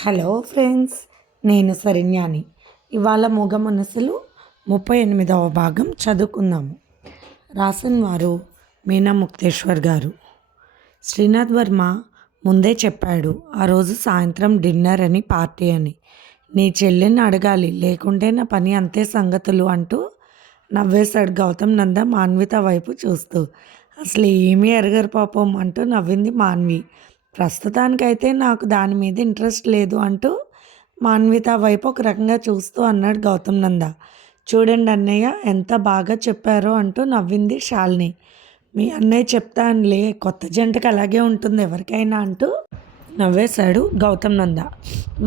Hello friends, నేను శరణ్యాని. ఇవాళ మూగ మనసులు 38వ భాగం చదువుకుందాము. రాసిన వారు మీనా ముక్తేశ్వర్ గారు. శ్రీనాథ్ వర్మ ముందే చెప్పాడు, ఆ రోజు సాయంత్రం డిన్నర్ అని, పార్టీ అని. నీ చెల్లిని అడగాలి, లేకుంటే నా పని అంతే సంగతులు అంటూ నవ్వేశాడు గౌతమ్ నంద మాన్విత వైపు చూస్తూ. అసలు ఏమీ ఎరగరు పాపం అంటూ నవ్వింది మాన్వి. ప్రస్తుతానికైతే నాకు దాని మీద ఇంట్రెస్ట్ లేదు అంటూ మాన్విత వైపు ఒక రకంగా చూస్తూ అన్నాడు గౌతమ్ నంద. చూడండి అన్నయ్య ఎంత బాగా చెప్పారో అంటూ నవ్వింది శాలిని. మీ అన్నయ్య చెప్తానులే, కొత్త జంటకు అలాగే ఉంటుంది ఎవరికైనా అంటూ నవ్వేశాడు గౌతమ్ నంద.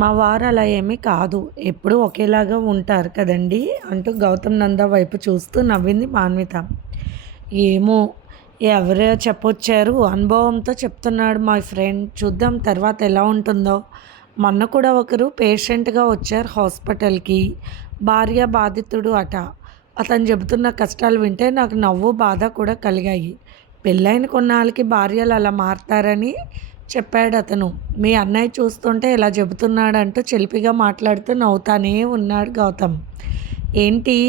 మా వారు అలా ఏమీ కాదు, ఎప్పుడూ ఒకేలాగా ఉంటారు కదండి అంటూ గౌతమ్ నంద వైపు చూస్తూ నవ్వింది మాన్విత. ఏమో, ఎవరో చెప్పొచ్చారు, అనుభవంతో చెప్తున్నాడు మా ఫ్రెండ్, చూద్దాం తర్వాత ఎలా ఉంటుందో. మొన్న కూడా ఒకరు పేషెంట్గా వచ్చారు హాస్పిటల్కి, భార్య బాధితుడు అట. అతను చెబుతున్న కష్టాలు వింటే నాకు నవ్వు బాధ కూడా కలిగాయి. పెళ్ళైన కొన్నాళ్ళకి భార్యలు అలా మారతారని చెప్పాడు అతను. మీ అన్నయ్య చూస్తుంటే ఇలా చెబుతున్నాడంటూ చిలిపిగా మాట్లాడుతూ నవ్వుతానే ఉన్నాడు గౌతమ్. ఏంటి,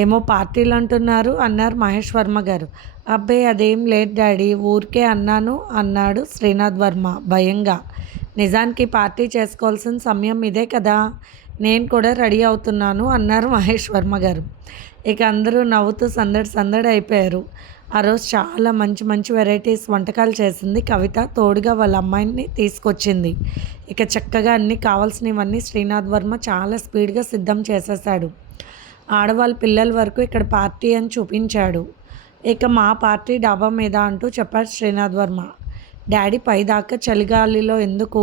ఏమో పార్టీలు అంటున్నారు అన్నారు మహేష్ వర్మ గారు. అబ్బే అదేం లేదు డాడీ, ఊరికే అన్నాను అన్నాడు శ్రీనాథ్ వర్మ భయంగా. నిజానికి పార్టీ చేసుకోవాల్సిన సమయం ఇదే కదా, నేను కూడా రెడీ అవుతున్నాను అన్నారు మహేష్ వర్మ గారు. ఇక అందరూ నవ్వుతూ సందడి సందడి అయిపోయారు. ఆ రోజు చాలా మంచి మంచి వెరైటీస్ వంటకాలు చేసింది కవిత, తోడుగా వాళ్ళ అమ్మాయిని తీసుకొచ్చింది. ఇక చక్కగా అన్నీ కావాల్సినవన్నీ శ్రీనాథ్ వర్మ చాలా స్పీడ్గా సిద్ధం చేసేసాడు. ఆడవాళ్ళ పిల్లల వరకు ఇక్కడ పార్టీ అని చూపించాడు. ఇక మా పార్టీ డాబా మీద అంటూ చెప్పాడు శ్రీనాథ్ వర్మ. డాడీ పైదాకా చలిగాలిలో ఎందుకు,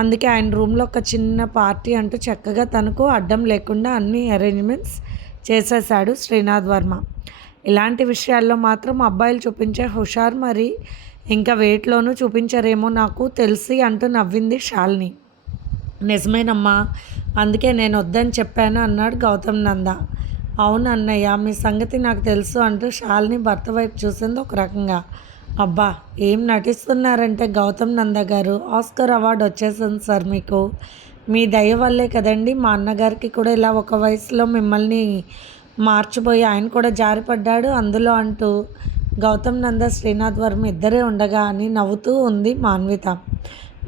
అందుకే ఆయన రూమ్లో ఒక చిన్న పార్టీ అంటూ చక్కగా తనకు అడ్డం లేకుండా అన్ని అరేంజ్మెంట్స్ చేసేసాడు శ్రీనాథ్ వర్మ. ఇలాంటి విషయాల్లో మాత్రం అబ్బాయిలు చూపించే హుషారు మరి ఇంకా వేట్లోనూ చూపించరేమో నాకు తెలిసి అంటూ నవ్వింది శాలిని. నిజమేనమ్మా, అందుకే నేను వద్దని చెప్పాను అన్నాడు గౌతమ్ నంద. అవును అన్నయ్య, మీ సంగతి నాకు తెలుసు అంటూ శాలిని భర్త వైపు చూసింది ఒక రకంగా. అబ్బా ఏం నటిస్తున్నారంటే గౌతమ్ నంద గారు, ఆస్కర్ అవార్డు వచ్చేసింది సార్ మీకు. మీ దయ వల్లే కదండి మా అన్నగారికి కూడా ఇలా ఒక వయసులో మిమ్మల్ని మార్చిపోయి ఆయన కూడా జారిపడ్డాడు అందులో అంటూ గౌతమ్ నంద శ్రీనాథ్ వర్మ ఇద్దరే ఉండగా అని నవ్వుతూ ఉంది మాన్విత.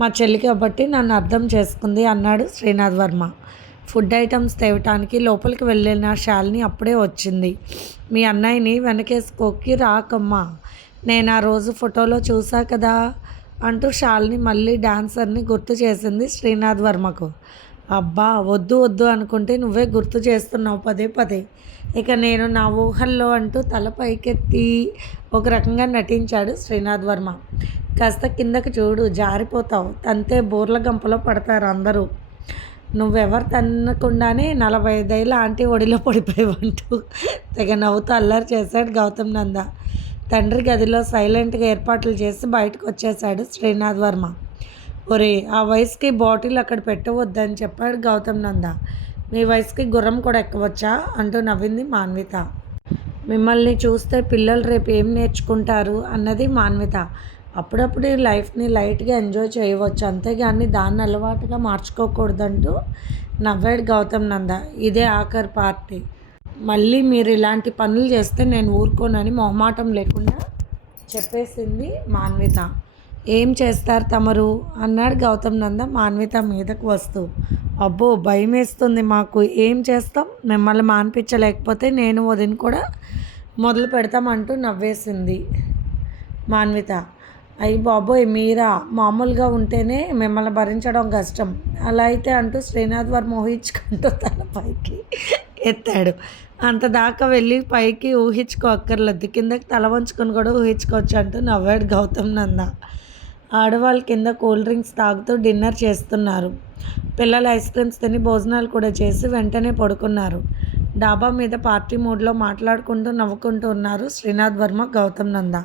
మా చెల్లి కాబట్టి నన్ను అర్థం చేసుకుంది అన్నాడు శ్రీనాథ్ వర్మ. ఫుడ్ ఐటమ్స్ తేవటానికి లోపలికి వెళ్ళిన శాలిని అప్పుడే వచ్చింది. మీ అన్నయ్యని వెనకేసుకోకి రాకమ్మా, నేను ఆ రోజు ఫోటోలో చూసా కదా అంటూ శాలిని మళ్ళీ డాన్సర్ని గుర్తు చేసింది శ్రీనాథ్ వర్మకు. అబ్బా వద్దు వద్దు అనుకుంటే నువ్వే గుర్తు చేస్తున్నావు పదే పదే. ఇక నేను నా ఊహల్లో అంటూ తల పైకెత్తి ఒక రకంగా నటించాడు శ్రీనాథ్ వర్మ. కాస్త కిందకు చూడు, జారిపోతావు, తంతే బోర్ల గంపలో పడతారు అందరూ. నువ్వెవరు తన్నకుండానే 45 ఆంటీ ఒడిలో పడిపోయావంటూ తెగ నవ్వుతూ అల్లరి చేశాడు గౌతమ్ నంద. తండ్రి గదిలో సైలెంట్గా ఏర్పాట్లు చేసి బయటకు వచ్చేశాడు శ్రీనాథ్ వర్మ. ఒరే, ఆ వయసుకి బాటిల్ అక్కడ పెట్టవద్దని చెప్పాడు గౌతమ్ నంద. మీ వయసుకి గుర్రం కూడా ఎక్కవచ్చా అంటూ నవ్వింది మాన్విత. మిమ్మల్ని చూస్తే పిల్లలు రేపు ఏం నేర్చుకుంటారు అన్నది మాన్విత. అప్పుడప్పుడు లైఫ్ని లైట్గా ఎంజాయ్ చేయవచ్చు, అంతేగాని దాన్ని అలవాటుగా మార్చుకోకూడదంటూ నవ్వాడు గౌతమ్ నంద. ఇదే ఆఖరి పార్టీ, మళ్ళీ మీరు ఇలాంటి పనులు చేస్తే నేను ఊరుకోనని మొహమాటం లేకుండా చెప్పేసింది మాన్విత. ఏం చేస్తారు తమరు అన్నాడు గౌతమ్ నంద మాన్విత మీదకు వస్తూ. అబ్బో భయం వేస్తుంది మాకు, ఏం చేస్తాం, మిమ్మల్ని మాన్పించలేకపోతే నేను వదిన కూడా మొదలు పెడతామంటూ నవ్వేసింది మాన్విత. అయ్యి బాబోయ్ మీరా, మామూలుగా ఉంటేనే మిమ్మల్ని భరించడం కష్టం, అలా అయితే అంటూ శ్రీనాథ్ వర్మ ఊహించుకుంటూ తన పైకి ఎత్తాడు. అంత దాకా వెళ్ళి పైకి ఊహించుకోక్కర్లేదు, కిందకి తల వంచుకొని కూడా ఊహించుకోవచ్చు అంటూ నవ్వాడు గౌతమ్ నంద. ఆడవాళ్ళు కింద కూల్ డ్రింక్స్ తాగుతూ డిన్నర్ చేస్తున్నారు. పిల్లలు ఐస్ క్రీమ్స్ తిని భోజనాలు కూడా చేసి వెంటనే పడుకున్నారు. డాబా మీద పార్టీ మూడ్లో మాట్లాడుకుంటూ నవ్వుకుంటూ ఉన్నారు శ్రీనాథ్ వర్మ గౌతమ్ నంద.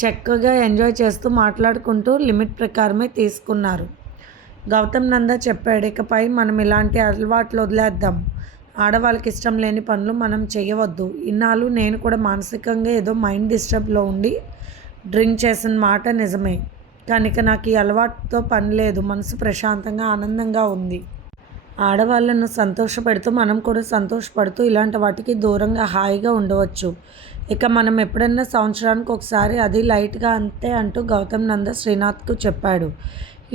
చక్కగా ఎంజాయ్ చేస్తూ మాట్లాడుకుంటూ లిమిట్ ప్రకారమే తీసుకున్నారు. గౌతమ్ నంద చెప్పాడు, ఇకపై మనం ఇలాంటి అలవాట్లు వదిలేద్దాం, ఆడవాళ్ళకి ఇష్టం లేని పనులు మనం చేయవద్దు. ఇన్నాళ్ళు నేను కూడా మానసికంగా ఏదో మైండ్ డిస్టర్బ్లో ఉండి డ్రింక్ చేసిన మాట నిజమే, కనుక నాకు ఈ అలవాటుతో పని లేదు. మనసు ప్రశాంతంగా ఆనందంగా ఉంది. ఆడవాళ్ళను సంతోషపెడుతూ మనం కూడా సంతోషపడుతూ ఇలాంటి వాటికి దూరంగా హాయిగా ఉండవచ్చు. ఇక మనం ఎప్పుడన్నా సంవత్సరానికి ఒకసారి అది లైట్గా అంతే అంటూ గౌతమ్ నంద శ్రీనాథ్కు చెప్పాడు.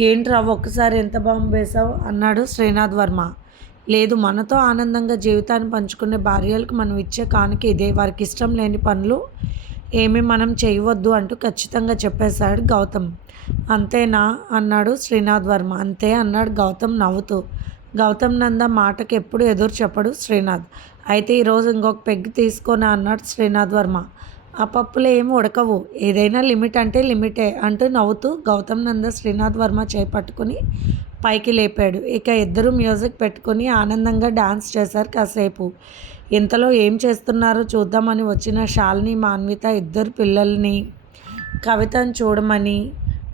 ఏంట్రా ఒక్కసారి ఎంత బాంబు వేశావు అన్నాడు శ్రీనాథ్ వర్మ. లేదు, మనతో ఆనందంగా జీవితాన్ని పంచుకునే భార్యలకు మనం ఇచ్చే కానుక ఇదే. వారికి ఇష్టం లేని పనులు ఏమీ మనం చేయవద్దు అంటూ ఖచ్చితంగా చెప్పేశాడు గౌతమ్. అంతేనా అన్నాడు శ్రీనాథ్ వర్మ. అంతే అన్నాడు గౌతమ్ నవ్వుతూ. గౌతమ్ నంద మాటకి ఎప్పుడు ఎదురు చెప్పడు శ్రీనాథ్. అయితే ఈరోజు ఇంకొక పెగ్ తీసుకోనా అన్నాడు శ్రీనాథ్ వర్మ. ఆ పప్పులు ఏమి ఉడకవు, ఏదైనా లిమిట్ అంటే లిమిటే అంటూ నవ్వుతూ గౌతమ్ నంద శ్రీనాథ్ వర్మ చేపట్టుకుని పైకి లేపాడు. ఇక ఇద్దరు మ్యూజిక్ పెట్టుకుని ఆనందంగా డాన్స్ చేశారు కాసేపు. ఇంతలో ఏం చేస్తున్నారో చూద్దామని వచ్చిన శాలిని మాన్విత ఇద్దరు పిల్లల్ని కవితను చూడమని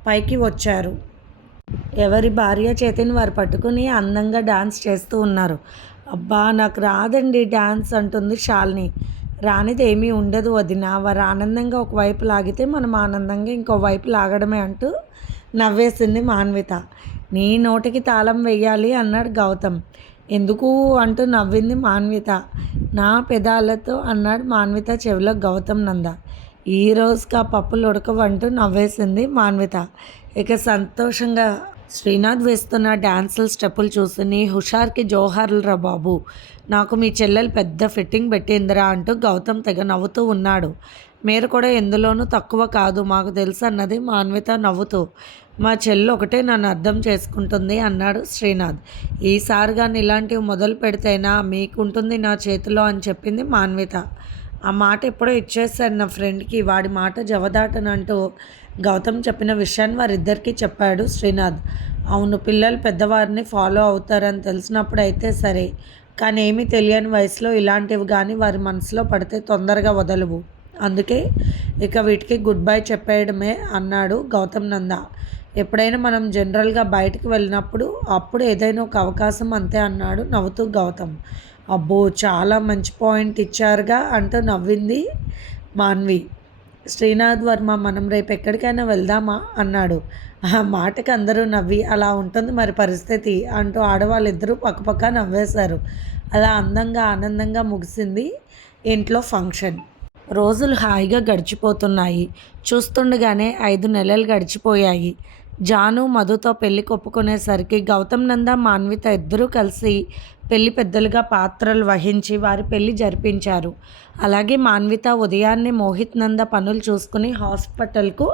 పైకి వచ్చారు. ఎవరి భార్య చేతిని వారు పట్టుకుని అందంగా డాన్స్ చేస్తూ ఉన్నారు. అబ్బా నాకు రాదండి డాన్స్ అంటుంది శాలిని. రానిది ఏమీ ఉండదు వదిన, వారు ఆనందంగా ఒకవైపు లాగితే మనం ఆనందంగా ఇంకోవైపు లాగడమే అంటూ నవ్వేసింది మాన్విత. నీ నోటికి తాళం వెయ్యాలి అన్నాడు గౌతమ్. ఎందుకు అంటూ నవ్వింది మాన్విత. నా పెదాలతో అన్నాడు మాన్విత చెవిలో గౌతమ్ నంద. ఈ రోజుకి ఆ పప్పులు ఉడకవంటూ నవ్వేసింది మాన్విత. ఇక సంతోషంగా శ్రీనాథ్ వేస్తున్న డ్యాన్సుల స్టెప్పులు చూసి హుషార్కి జోహార్లు రా బాబు, నాకు మీ చెల్లెలు పెద్ద ఫిట్టింగ్ పెట్టిందిరా అంటూ గౌతమ్ తెగ నవ్వుతూ ఉన్నాడు. మీరు కూడా ఎందులోనూ తక్కువ కాదు, మాకు తెలుసు అన్నది మాన్విత నవ్వుతూ. మా చెల్లి ఒకటే నన్ను అర్థం చేసుకుంటుంది అన్నాడు శ్రీనాథ్. ఈసారి కానీ ఇలాంటివి మొదలు పెడితేనా మీకుంటుంది నా చేతిలో అని చెప్పింది మాన్విత. ఆ మాట ఎప్పుడో ఇచ్చేసాడు నా ఫ్రెండ్కి, వాడి మాట జవదాటనంటూ గౌతమ్ చెప్పిన విషయాన్ని వారిద్దరికీ చెప్పాడు శ్రీనాథ్. అవును, పిల్లలు పెద్దవారిని ఫాలో అవుతారని తెలిసినప్పుడు అయితే సరే, కానీ ఏమీ తెలియని వయసులో ఇలాంటివి కానీ వారి మనసులో పడితే తొందరగా వదలవు. అందుకే ఇక వీటికి గుడ్ బై చెప్పేయడమే అన్నాడు గౌతమ్ నంద. ఎప్పుడైనా మనం జనరల్గా బయటకు వెళ్ళినప్పుడు అప్పుడు ఏదైనా ఒక అవకాశం అంతే అన్నాడు నవ్వుతూ గౌతమ్. అబ్బో చాలా మంచి పాయింట్ ఇచ్చారుగా అంటూ నవ్వింది మాన్వి. శ్రీనాథ్ వర్మ మనం రేపు ఎక్కడికైనా వెళ్దామా అన్నాడు. ఆ మాటకి అందరూ నవ్వి అలా ఉంటుంది మరి పరిస్థితి అంటూ ఆడవాళ్ళిద్దరూ పక్కపక్క నవ్వేశారు. అలా అందంగా ఆనందంగా ముగిసింది ఇంట్లో ఫంక్షన్. రోజులు హాయిగా గడిచిపోతున్నాయి. చూస్తుండగానే 5 నెలలు గడిచిపోయాయి. జాను మధుతో పెళ్లి కొప్పుకునేసరికి గౌతమ్ నంద మాన్విత ఇద్దరూ కలిసి పెళ్లి పెద్దలుగా పాత్రలు వహించి వారి పెళ్లి జరిపించారు. అలాగే మాన్విత ఉదయాన్నే మోహిత్ నంద పనులు చూసుకుని హాస్పిటల్కు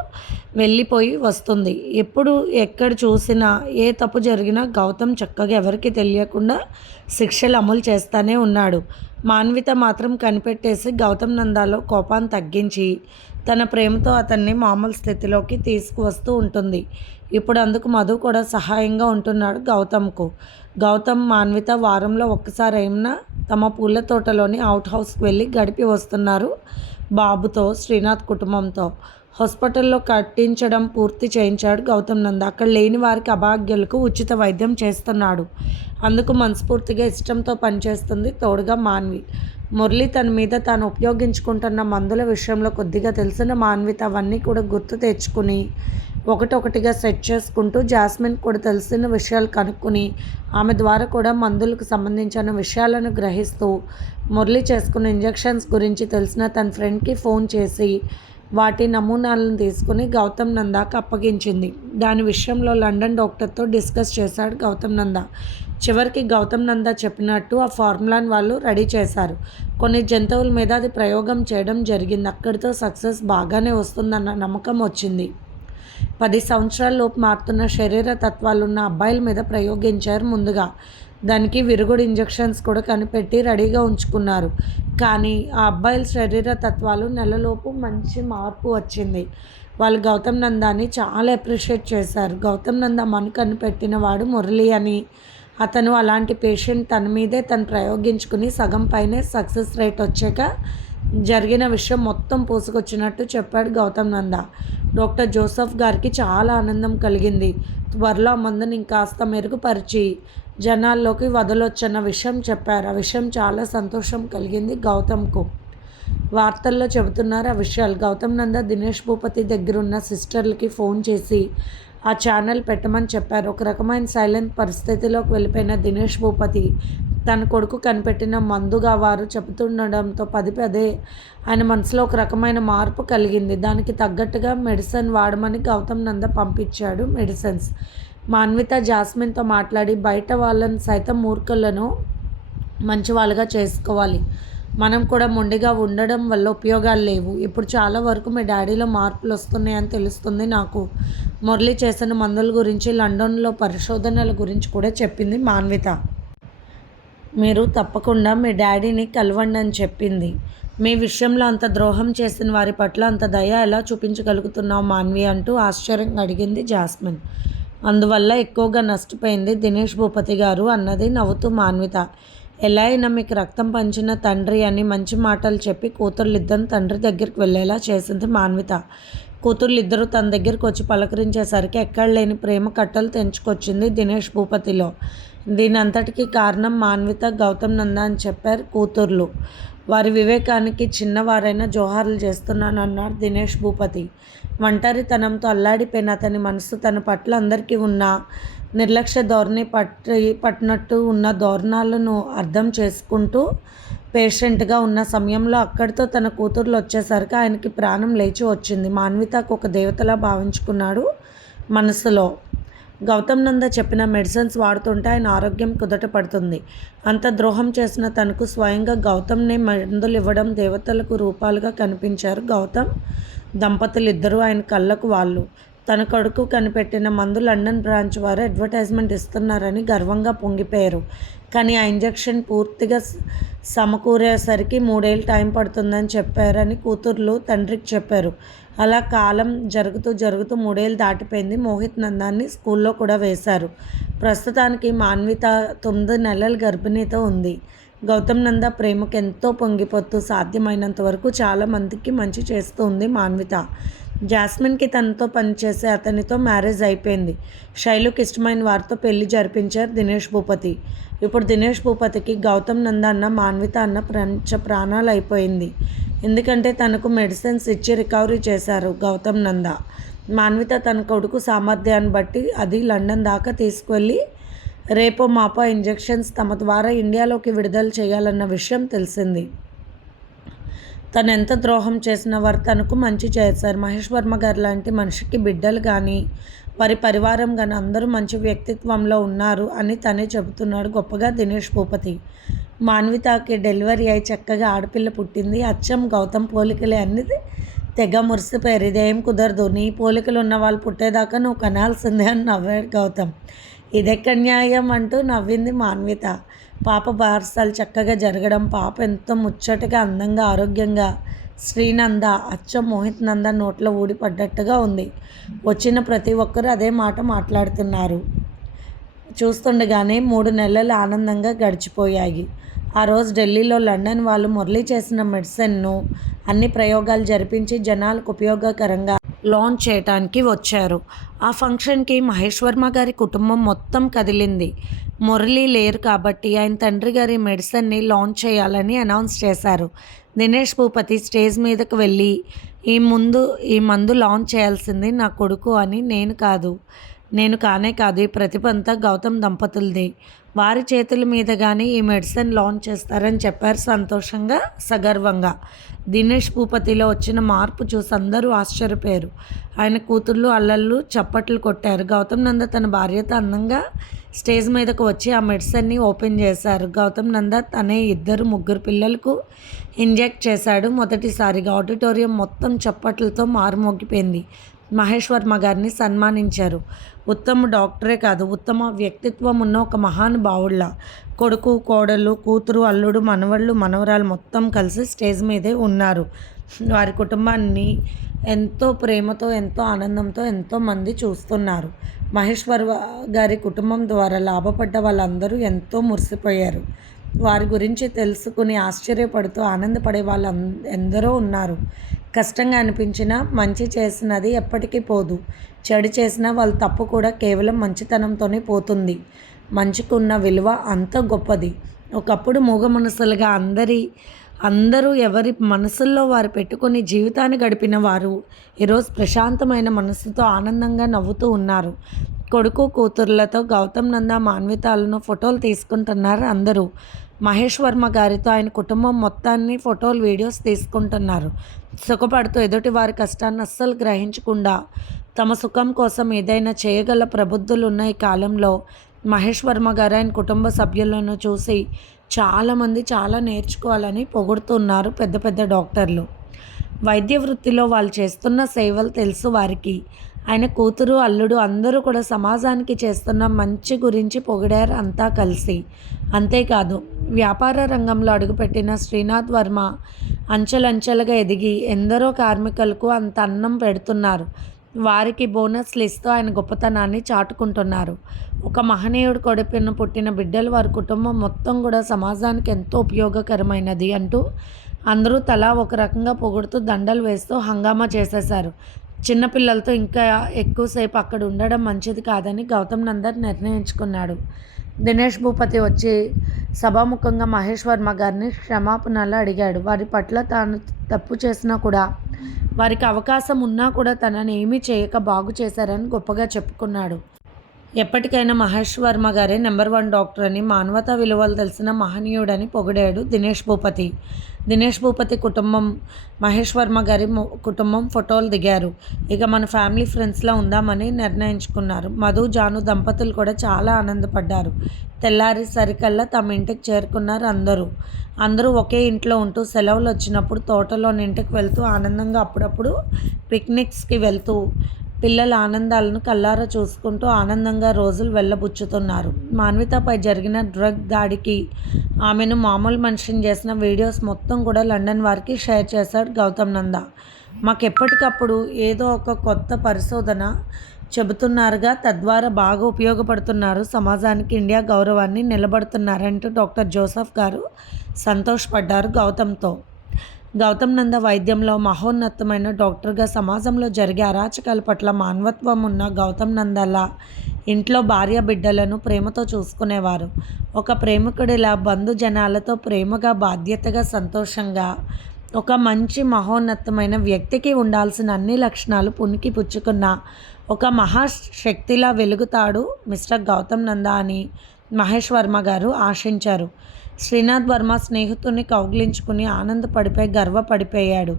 వెళ్ళిపోయి వస్తుంది. ఎప్పుడు ఎక్కడ చూసినా ఏ తప్పు జరిగినా గౌతమ్ చక్కగా ఎవరికి తెలియకుండా శిక్షలు అమలు చేస్తూనే ఉన్నాడు. మాన్విత మాత్రం కనిపెట్టేసి గౌతమ్ నందాలో కోపాన్ని తగ్గించి తన ప్రేమతో అతన్ని మామూలు స్థితిలోకి తీసుకువస్తూ ఉంటుంది. ఇప్పుడు అందుకు మధు కూడా సహాయంగా ఉంటున్నాడు గౌతమ్కు. గౌతమ్ మాన్విత వారంలో ఒక్కసారైనా తమ పూల తోటలోని అవుట్ హౌస్కి వెళ్ళి గడిపి వస్తున్నారు బాబుతో, శ్రీనాథ్ కుటుంబంతో. హాస్పిటల్లో కట్టించడం పూర్తి చేయించాడు గౌతమ్ నంద. అక్కడ లేని వారికి అభాగ్యులకు ఉచిత వైద్యం చేస్తున్నాడు. అందుకు మనస్ఫూర్తిగా ఇష్టంతో పనిచేస్తుంది తోడుగా మాన్వి. మురళి తన మీద తాను ఉపయోగించుకుంటున్న మందుల విషయంలో కొద్దిగా తెలిసిన మాన్విత అవన్నీ కూడా గుర్తు తెచ్చుకుని ఒకటొకటిగా సెట్ చేసుకుంటూ జాస్మిన్ కూడా తెలిసిన విషయాలు కనుక్కొని ఆమె ద్వారా కూడా మందులకు సంబంధించిన విషయాలను గ్రహిస్తూ మురళి చేసుకున్న ఇంజెక్షన్స్ గురించి తెలిసిన తన ఫ్రెండ్కి ఫోన్ చేసి వాటి నమూనాలను తీసుకుని గౌతమ్ నందాకు అప్పగించింది. దాని విషయంలో లండన్ డాక్టర్తో డిస్కస్ చేశాడు గౌతమ్ నంద. చివరికి గౌతమ్ నంద చెప్పినట్టు ఆ ఫార్ములాని వాళ్ళు రెడీ చేశారు. కొన్ని జంతువుల మీద అది ప్రయోగం చేయడం జరిగింది. అక్కడితో సక్సెస్ బాగానే వస్తుందన్న నమ్మకం వచ్చింది. 10 సంవత్సరాల లోపు మారుతున్న శరీర తత్వాలున్న అబ్బాయిల మీద ప్రయోగించారు ముందుగా. దానికి విరుగుడు ఇంజెక్షన్స్ కూడా కనిపెట్టి రెడీగా ఉంచుకున్నారు. కానీ ఆ అబ్బాయిల శరీర తత్వాలు నెలలోపు మంచి మార్పు వచ్చింది. వాళ్ళు గౌతమ్ నందాని చాలా అప్రిషియేట్ చేశారు. గౌతమ్ నంద మను కనిపెట్టిన వాడు మురళి అని, అతను అలాంటి పేషెంట్ తన మీదే తను ప్రయోగించుకుని సగం పైనే సక్సెస్ రేట్ వచ్చాక జరిగిన విషయం మొత్తం పూసుకొచ్చినట్టు చెప్పాడు గౌతమ్ నంద. డాక్టర్ జోసెఫ్ గారికి చాలా ఆనందం కలిగింది. త్వరలో ఆ మందుని ఇంకాస్త మెరుగుపరిచి జనాల్లోకి వదలొచ్చన్న విషయం చెప్పారు. ఆ విషయం చాలా సంతోషం కలిగింది గౌతమ్కు. వార్తల్లో చెబుతున్నారు ఆ విషయాలు. గౌతమ్ నంద దినేష్ భూపతి దగ్గరున్న సిస్టర్లకి ఫోన్ చేసి ఆ ఛానల్ పెట్టమని చెప్పారు. ఒక రకమైన సైలెంట్ పరిస్థితిలోకి వెళ్ళిపోయిన దినేష్ భూపతి తన కొడుకు కనిపెట్టిన మందుగా వారు చెబుతుండడంతో పదే పదే ఆయన మనసులో ఒక రకమైన మార్పు కలిగింది. దానికి తగ్గట్టుగా మెడిసిన్ వాడమని గౌతమ్ నంద పంపించాడు మెడిసిన్స్. మాన్విత జాస్మిన్తో మాట్లాడి బయట వాళ్ళని సైతం మూర్ఖులను మంచి వాళ్ళుగా చేసుకోవాలి, మనం కూడా మొండిగా ఉండడం వల్ల ఉపయోగాలు లేవు. ఇప్పుడు చాలా వరకు మీ డాడీలో మార్పులు వస్తున్నాయని తెలుస్తుంది నాకు. మురళి చేసిన మందుల గురించి, లండన్లో పరిశోధనల గురించి కూడా చెప్పింది మాన్విత. మీరు తప్పకుండా మీ డాడీని కలవండి అని చెప్పింది. మీ విషయంలో అంత ద్రోహం చేసిన వారి పట్ల అంత దయ ఎలా చూపించగలుగుతున్నావు మాన్వి అంటూ ఆశ్చర్యంగా అడిగింది జాస్మిన్. అందువల్ల ఎక్కువగా నష్టపోయింది దినేష్ భూపతి గారు అన్నది నవ్వుతూ మాన్విత. ఎలా అయినా మీకు రక్తం పంచిన తండ్రి అని మంచి మాటలు చెప్పి కూతుర్లిద్దరు తండ్రి దగ్గరికి వెళ్ళేలా చేసింది మాన్విత. కూతుర్లిద్దరూ తన దగ్గరికి వచ్చి పలకరించేసరికి ఎక్కడ లేని ప్రేమ కట్టలు తెంచుకొచ్చింది దినేష్ భూపతిలో. దీని అంతటికీ కారణం మాన్విత, గౌతమ్ నంద అని చెప్పారు కూతుర్లు. వారి వివేకానికి చిన్నవారైనా జోహార్లు చేస్తున్నానన్నారు దినేష్ భూపతి. ఒంటరితనంతో అల్లాడిపోయిన అతని మనసు తన పట్ల అందరికీ ఉన్న నిర్లక్ష్య ధోరణి పట్టినట్టు ఉన్న ధోరణాలను అర్థం చేసుకుంటూ పేషెంట్గా ఉన్న సమయంలో అక్కడితో తన కూతుర్లు వచ్చేసరికి ఆయనకి ప్రాణం లేచి వచ్చింది. మాన్వితకు ఒక దేవతలా భావించుకున్నాడు మనసులో. గౌతమ్ నంద చెప్పిన మెడిసిన్స్ వాడుతుంటే ఆయన ఆరోగ్యం కుదుట పడుతుంది. అంత ద్రోహం చేసిన తనకు స్వయంగా గౌతమ్నే మందులు ఇవ్వడం దేవతలకు రూపాలుగా కనిపించారు గౌతమ్ దంపతులు ఇద్దరు ఆయన కళ్ళకు వాళ్ళు. తన కొడుకు కనిపెట్టిన మందు లండన్ బ్రాంచ్ వారు అడ్వర్టైజ్మెంట్ ఇస్తున్నారని గర్వంగా పొంగిపోయారు. కానీ ఆ ఇంజెక్షన్ పూర్తిగా సమకూరేసరికి 3 ఏళ్ళు టైం పడుతుందని చెప్పారని కూతుర్లు తండ్రికి చెప్పారు. అలా కాలం జరుగుతూ 3 ఏళ్ళు దాటిపోయింది. మోహిత్ నందాన్ని స్కూల్లో కూడా వేశారు. ప్రస్తుతానికి మాన్విత 9 నెలల గర్భిణీతో ఉంది. గౌతమ్ నంద ప్రేమకు ఎంతో పొంగిపోతూ సాధ్యమైనంత వరకు చాలామందికి మంచి చేస్తూ ఉంది మాన్విత. జాస్మిన్కి తనతో పనిచేసే అతనితో మ్యారేజ్ అయిపోయింది. శైలుకి ఇష్టమైన వారితో పెళ్లి జరిపించారు దినేష్ భూపతి. ఇప్పుడు దినేష్ భూపతికి గౌతమ్ నంద అన్న మాన్విత అన్న ప్రాణాలు అయిపోయింది. ఎందుకంటే తనకు మెడిసిన్స్ ఇచ్చి రికవరీ చేశారు గౌతమ్ నంద. మాన్విత తన కొడుకు సామర్థ్యాన్ని బట్టి అది లండన్ దాకా తీసుకువెళ్ళి రేపో మాపో ఇంజెక్షన్స్ తమ ద్వారా ఇండియాలోకి విడుదల చేయాలన్న విషయం తెలిసింది. తను ఎంత ద్రోహం చేసిన వారు తనకు మంచి చేశారు. మహేష్ వర్మ గారు లాంటి మనిషికి బిడ్డలు కానీ వారి పరివారం కానీ అందరూ మంచి వ్యక్తిత్వంలో ఉన్నారు అని తనే చెబుతున్నాడు గొప్పగా దినేష్ భూపతి. మాన్వితకి డెలివరీ అయి చక్కగా ఆడపిల్ల పుట్టింది. అచ్చం గౌతమ్ పోలికలే అన్నది తెగ మురిసిపోయారు. ఇదేం కుదరదు, నీ పోలికలు ఉన్న వాళ్ళు పుట్టేదాకా నువ్వు కనాల్సిందే అని నవ్వాడు గౌతమ్. ఇదెక్కడ న్యాయం అంటూ నవ్వింది మాన్విత. పాప బారసాలు చక్కగా జరగడం, పాప ఎంతో ముచ్చటగా అందంగా ఆరోగ్యంగా శ్రీనంద అచ్చం మోహిత్ నంద నోట్లో ఊడిపడ్డట్టుగా ఉంది. వచ్చిన ప్రతి ఒక్కరూ అదే మాట మాట్లాడుతున్నారు. చూస్తుండగానే 3 నెలలు ఆనందంగా గడిచిపోయాయి. ఆ రోజు ఢిల్లీలో లండన్ వాళ్ళు మురళి చేసిన మెడిసిన్ను అన్ని ప్రయోగాలు జరిపించి జనాలకు ఉపయోగకరంగా లాంచ్ చేయడానికి వచ్చారు. ఆ ఫంక్షన్కి మహేష్ వర్మ గారి కుటుంబం మొత్తం కదిలింది. మురళి లేరు కాబట్టి ఆయన తండ్రి గారి మెడిసిన్ని లాంచ్ చేయాలని అనౌన్స్ చేశారు. దినేష్ భూపతి స్టేజ్ మీదకు వెళ్ళి ఈ మందు లాంచ్ చేయాల్సింది నా కొడుకు అని నేను కానే కాదు, ఈ ప్రతిభ అంతా గౌతమ్ దంపతులది. వారి చేతుల మీదుగానే ఈ మెడిసిన్ లాంచ్ చేస్తారని చెప్పారు సంతోషంగా సగర్వంగా. దినేష్ భూపతిలో వచ్చిన మార్పు చూసి అందరూ ఆశ్చర్యపోయారు. ఆయన కూతుర్లు అల్లళ్ళు చప్పట్లు కొట్టారు. గౌతమ్ నంద తన భార్యతో అందంగా స్టేజ్ మీదకు వచ్చి ఆ మెడిసిన్ని ఓపెన్ చేశారు. గౌతమ్ నంద తనే 2-3 పిల్లలకు ఇంజెక్ట్ చేశాడు. మొదటిసారిగా ఆడిటోరియం మొత్తం చప్పట్లతో మారుమోగిపోయింది. మహేష్ వర్మ గారిని సన్మానించారు. ఉత్తమ డాక్టరే కాదు, ఉత్తమ వ్యక్తిత్వం ఉన్న ఒక మహానుభావుళ్ళ కొడుకు, కోడలు, కూతురు, అల్లుడు, మనవళ్ళు, మనవరాలు మొత్తం కలిసి స్టేజ్ మీదే ఉన్నారు. వారి కుటుంబాన్ని ఎంతో ప్రేమతో, ఎంతో ఆనందంతో ఎంతోమంది చూస్తున్నారు. మహేష్ వర్మ గారి కుటుంబం ద్వారా లాభపడ్డ వాళ్ళందరూ ఎంతో మురిసిపోయారు. వారి గురించి తెలుసుకుని ఆశ్చర్యపడుతూ ఆనందపడే వాళ్ళు ఎందరో ఉన్నారు. కష్టంగా అనిపించినా మంచి చేసినది ఎప్పటికీ పోదు. చెడు చేసిన వాళ్ళ తప్పు కూడా కేవలం మంచితనంతోనే పోతుంది. మంచికున్న విలువ అంత గొప్పది. ఒకప్పుడు మూగ మనసులుగా అందరూ ఎవరి మనసుల్లో వారు పెట్టుకొని జీవితాన్ని గడిపిన వారు ఈరోజు ప్రశాంతమైన మనసుతో ఆనందంగా నవ్వుతూ ఉన్నారు. కొడుకు కూతుర్లతో గౌతమ్ నంద మాన్వితాలను ఫోటోలు తీసుకుంటున్నారు అందరూ. మహేష్ వర్మ గారితో ఆయన కుటుంబం మొత్తాన్ని ఫోటోలు వీడియోస్ తీసుకుంటున్నారు. సుఖపడుతూ ఎదుటి వారి కష్టాన్ని అస్సలు గ్రహించకుండా తమ సుఖం కోసం ఏదైనా చేయగల ప్రబుద్ధులున్న ఈ కాలంలో మహేష్ వర్మ గారు ఆయన కుటుంబ సభ్యులను చూసి చాలామంది చాలా నేర్చుకోవాలని పొగుడుతున్నారు పెద్ద పెద్ద డాక్టర్లు. వైద్య వృత్తిలో వాళ్ళు చేస్తున్న సేవలు తెలుసు వారికి. ఆయన కూతురు అల్లుడు అందరూ కూడా సమాజానికి చేస్తున్న మంచి గురించి పొగిడారు అంతా కలిసి. అంతేకాదు వ్యాపార రంగంలో అడుగుపెట్టిన శ్రీనాథ్ వర్మ అంచెలంచెలుగా ఎదిగి ఎందరో కార్మికులకు అంత అన్నం పెడుతున్నారు. వారికి బోనస్లు ఇస్తూ ఆయన గొప్పతనాన్ని చాటుకుంటున్నారు. ఒక మహనీయుడు కొడుకున పుట్టిన బిడ్డలు వారి కుటుంబం మొత్తం కూడా సమాజానికి ఎంతో ఉపయోగకరమైనది అంటూ అందరూ తలా ఒక రకంగా పొగుడుతూ దండలు వేస్తూ హంగామా చేసేశారు. చిన్నపిల్లలతో ఇంకా ఎక్కువసేపు అక్కడ ఉండడం మంచిది కాదని గౌతమ్ నందన్ నిర్ణయించుకున్నాడు. దినేష్ భూపతి వచ్చి సభాముఖంగా మహేష్ వర్మ గారిని క్షమాపణలు అడిగాడు. వారి పట్ల తాను తప్పు చేసినా కూడా, వారికి అవకాశం ఉన్నా కూడా తనని ఏమీ చేయక బాగు చేశారని గొప్పగా చెప్పుకున్నాడు. ఎప్పటికైనా మహేష్ వర్మ గారే నెంబర్ 1 డాక్టర్ అని, మానవతా విలువలు తెలిసిన మహనీయుడని పొగిడాడు దినేష్ భూపతి. దినేష్ భూపతి కుటుంబం, మహేష్ వర్మ గారి కుటుంబం ఫోటోలు దిగారు. ఇక మన ఫ్యామిలీ ఫ్రెండ్స్లా ఉందామని నిర్ణయించుకున్నారు. మధు జాను దంపతులు కూడా చాలా ఆనందపడ్డారు. తెల్లారి సరికల్లా తమ ఇంటికి చేరుకున్నారు అందరూ ఒకే ఇంట్లో ఉంటూ సెలవులు వచ్చినప్పుడు తోటలోని ఇంటికి వెళ్తూ ఆనందంగా అప్పుడప్పుడు పిక్నిక్స్కి వెళ్తూ పిల్లల ఆనందాలను కల్లారా చూసుకుంటూ ఆనందంగా రోజులు వెళ్ళబుచ్చుతున్నారు. మాన్వితపై జరిగిన డ్రగ్ దాడికి ఆమెను మామూలు మనిషిని చేసిన వీడియోస్ మొత్తం కూడా లండన్ వారికి షేర్ చేశాడు గౌతమ్ నంద. మాకు ఎప్పటికప్పుడు ఏదో ఒక కొత్త పరిశోధన చెబుతున్నారుగా, తద్వారా బాగా ఉపయోగపడుతున్నారు, సమాజానికి ఇండియా గౌరవాన్ని నిలబడుతున్నారంటూ డాక్టర్ జోసెఫ్ గారు సంతోషపడ్డారు గౌతమ్తో. గౌతమ్ నంద వైద్యంలో మహోన్నతమైన డాక్టర్గా సమాజంలో జరిగే అరాచకాల పట్ల మానవత్వం ఉన్న గౌతమ్ నందలా ఇంట్లో భార్య బిడ్డలను ప్రేమతో చూసుకునేవారు. ఒక ప్రేమికుడిలా బంధుజనాలతో ప్రేమగా, బాధ్యతగా, సంతోషంగా ఒక మంచి మహోన్నతమైన వ్యక్తికి ఉండాల్సిన అన్ని లక్షణాలు పుణికి పుచ్చుకున్న ఒక మహాశక్తిలా వెలుగుతాడు మిస్టర్ గౌతమ్ నంద అని మహేష్ వర్మ గారు ఆశించారు. శ్రీనాథ్ వర్మ స్నేహితుడిని కౌగిలించుకుని గర్వపడిపోయాడు.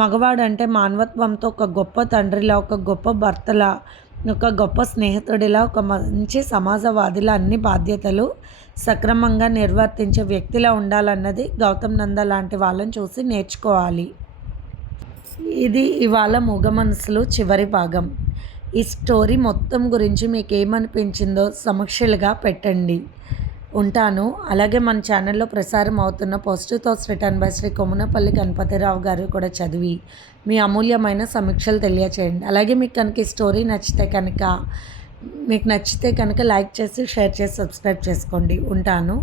మగవాడంటే మానవత్వంతో ఒక గొప్ప తండ్రిలా, ఒక గొప్ప భర్తలా, ఒక గొప్ప స్నేహితుడిలా, ఒక మంచి సమాజవాదిలా అన్ని బాధ్యతలు సక్రమంగా నిర్వర్తించే వ్యక్తిలా ఉండాలన్నది గౌతమ్ నంద లాంటి వాళ్ళని చూసి నేర్చుకోవాలి. ఇది ఇవాళ మూగ మనసులు చివరి భాగం. ఈ స్టోరీ మొత్తం గురించి మీకు ఏమనిపించిందో సమీక్షలుగా పెట్టండి. ఉంటాను. అలాగే మన ఛానల్లో ప్రసారం అవుతున్న positive thoughts written by Shri Komunapalli Ganapathirao గారు కూడా చదివి మీ అమూల్యమైన సమీక్షలు తెలియచేయండి. అలాగే మీకు కనుక ఈ స్టోరీ నచ్చితే కనుక లైక్ చేసి, షేర్ చేసి, సబ్స్క్రైబ్ చేసుకోండి. ఉంటాను.